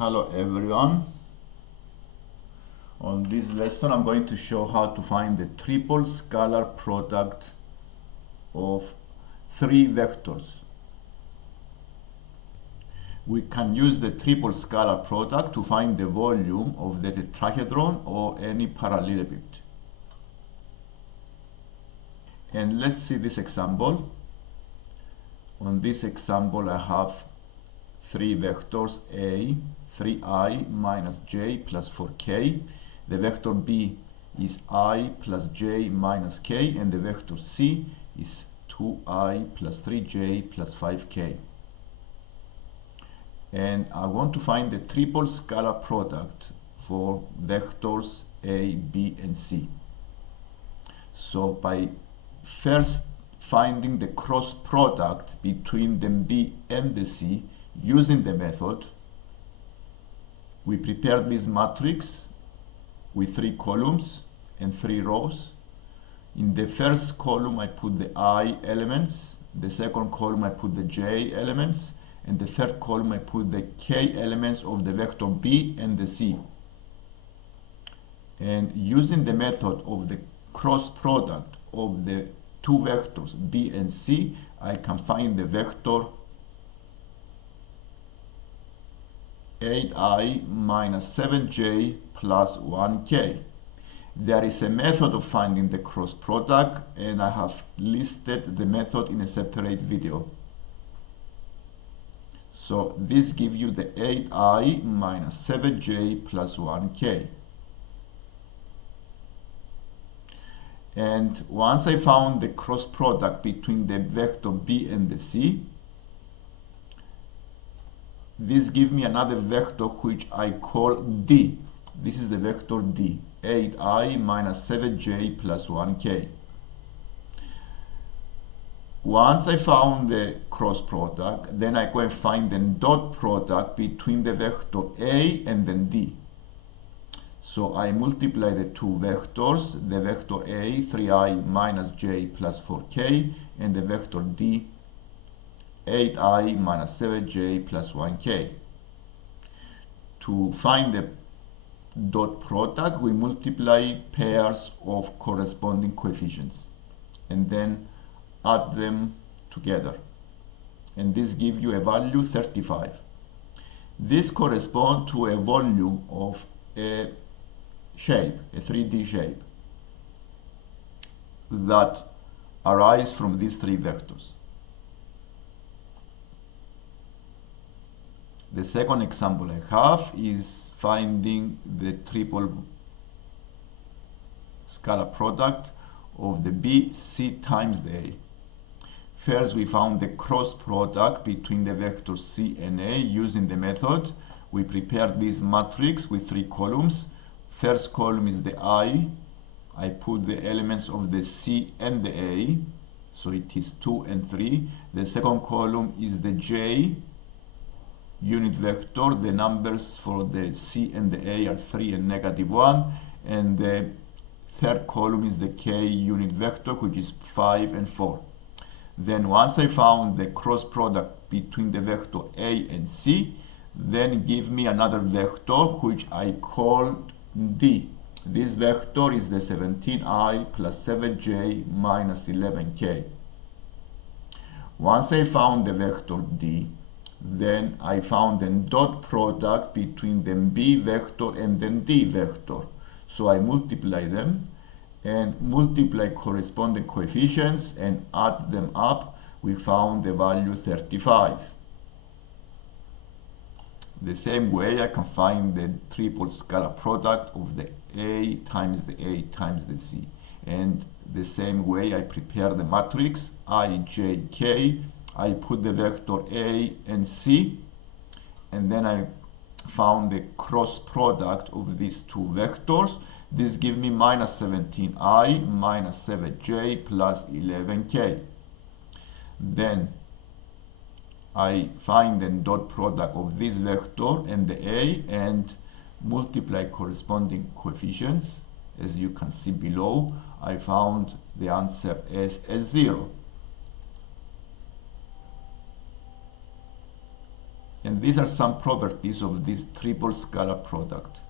Hello everyone. On this lesson I'm going to show how to find the triple scalar product of three vectors. We can use the triple scalar product to find the volume of the tetrahedron or any parallelepiped. And let's see this example. On this example I have three vectors: A, 3i minus j plus 4k. The vector B is I plus j minus k, and the vector C is 2i plus 3j plus 5k. And I want to find the triple scalar product for vectors A, B, and C. So by first finding the cross product between the B and the C using the method, we prepared this matrix with 3 columns and 3 rows. In the first column I put the I elements, the second column I put the j elements, and the third column I put the k elements of the vector B and the C. And using the method of the cross product of the two vectors B and C, I can find the vector 8i minus 7j plus 1k. There is a method of finding the cross product, and I have listed the method in a separate video. So this gives you the 8i minus 7j plus 1k. And once I found the cross product between the vector B and the C, this gives me another vector which I call D. This is the vector D, 8i minus 7j plus 1k. Once I found the cross product, then I go and find the dot product between the vector A and then D. So I multiply the two vectors, the vector A, 3i minus j plus 4k, and the vector D, 8i minus 7j plus 1k. To find the dot product, we multiply pairs of corresponding coefficients and then add them together. And this gives you a value 35. This corresponds to a volume of a shape, a 3D shape that arises from these three vectors. The second example I have is finding the triple scalar product of the B, C times the A. First, we found the cross product between the vectors C and A using the method. We prepared this matrix with 3 columns. First column is the I put the elements of the C and the A, so it is 2 and 3. The second column is the J unit vector. The numbers for the C and the A are 3 and -1, and the third column is the K unit vector, which is 5 and 4. Then once I found the cross product between the vector A and C, then give me another vector which I called D. This vector is the 17i plus 7j minus 11k. Once I found the vector D, then I found the dot product between the B vector and the D vector. So I multiply them and multiply corresponding coefficients and add them up. We found the value 35. The same way I can find the triple scalar product of the A times the A times the C. And the same way I prepare the matrix I, J, K. I put the vector A and C, and then I found the cross product of these two vectors. This gives me minus 17i minus 7j plus 11k. Then I find the dot product of this vector and the A and multiply corresponding coefficients. As you can see below, I found the answer as 0. And these are some properties of this triple scalar product.